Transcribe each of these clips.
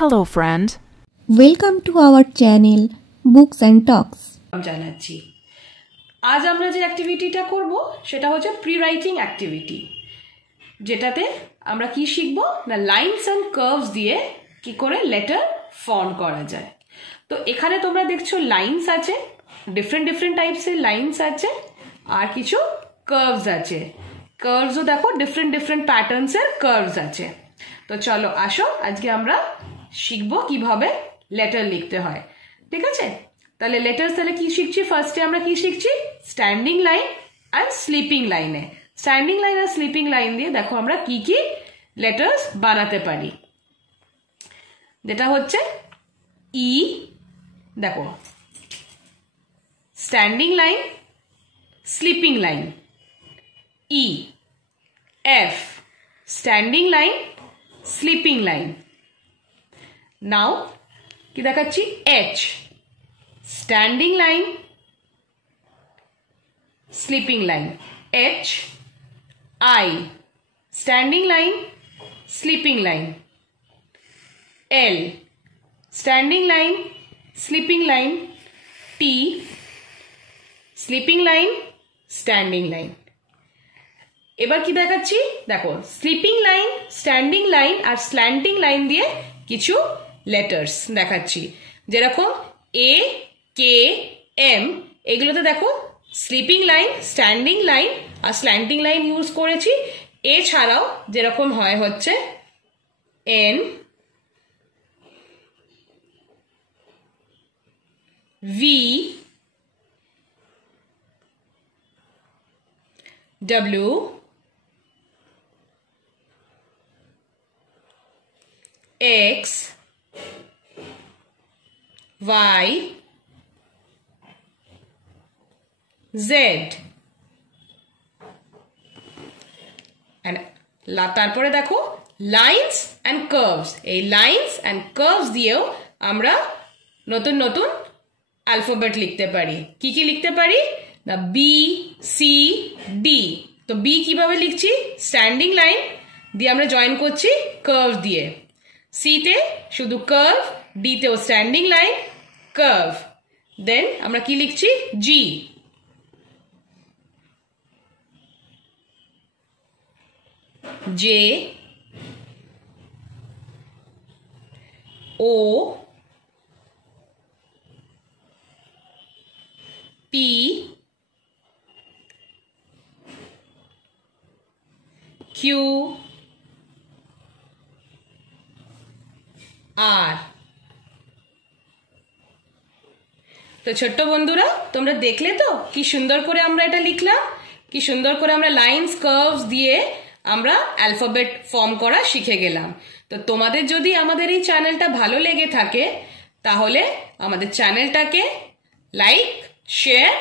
Hello friend. Welcome to our channel Books and Talks. জানাচ্ছি আজ আমরা যে অ্যাক্টিভিটিটা করব সেটা হচ্ছে প্রি রাইটিং অ্যাক্টিভিটি, যেটাতে আমরা কি শিখব না লাইনস অ্যান্ড কার্ভস দিয়ে কি করে লেটার ফর্ম করা যায়। তো এখানে তোমরা দেখছো লাইনস আছে, ডিফারেন্ট টাইপসের লাইনস আছে, আর কিছু কার্ভস আছে। কার্ভসও দেখো ডিফারেন্ট প্যাটার্নসের কার্ভস আছে। তো চলো আসো আজকে আমরা শিখবো কিভাবে লেটার লিখতে হয়, ঠিক আছে? তাহলে লেটার্স তাহলে কি শিখছি? ফার্স্টে আমরা কি শিখছি? স্ট্যান্ডিং লাইন আর স্লিপিং লাইনে। Standing line are sleeping line দিয়ে দেখো আমরা কি কি লেটার্স বানাতে পারি, যেটা হচ্ছে ই, দেখো standing line, sleeping line, E, F, standing line, sleeping line. Now কি দেখাচ্ছি? H, standing line, sleeping line, H, I, standing line, sleeping line, L, standing line, sleeping line, T, sleeping line, standing line. এবার কি দেখাচ্ছি? দেখো sleeping line, standing line আর slanting line দিয়ে কিছু letters দেখাচ্ছি, যেরকম এ, কে, এম, এগুলোতে দেখো স্লিপিং লাইন, স্ট্যান্ডিং লাইন আর স্ল্যান্টিং লাইন ইউজ করেছি। এছাড়াও যেরকম হয় হচ্ছে N, V, W, X, Y, Z. তারপরে দেখো লাইনস অ্যান্ড কার্ভস। এই লাইনস অ্যান্ড কার্ভস দিয়েও আমরা নতুন অ্যালফাবেট লিখতে পারি। কি কি লিখতে পারি? না বি, সি, ডি। তো বি কিভাবে লিখছি? স্ট্যান্ডিং লাইন দিয়ে আমরা জয়েন করছি কার্ভ দিয়ে। সিতে শুধু কার্ভ, ডিতেও স্ট্যান্ডিং লাইন, কার্ভ। দেন আমরা কি লিখছি? জি, জে, ও, পি, কিউ, আর। তো ছোট্ট বন্ধুরা তোমরা দেখলে তো কি সুন্দর করে আমরা এটা লিখলাম, কি সুন্দর করে আমরা লাইনস কার্ভস দিয়ে আমরা অ্যালফাবেট ফর্ম করা শিখে গেলাম। তো তোমাদের যদি আমাদের এই চ্যানেলটা ভালো লেগে থাকে তাহলে আমাদের চ্যানেলটাকে লাইক, শেয়ার,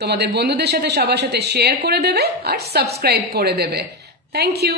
তোমাদের বন্ধুদের সাথে সবার সাথে শেয়ার করে দেবে আর সাবস্ক্রাইব করে দেবে। Thank you.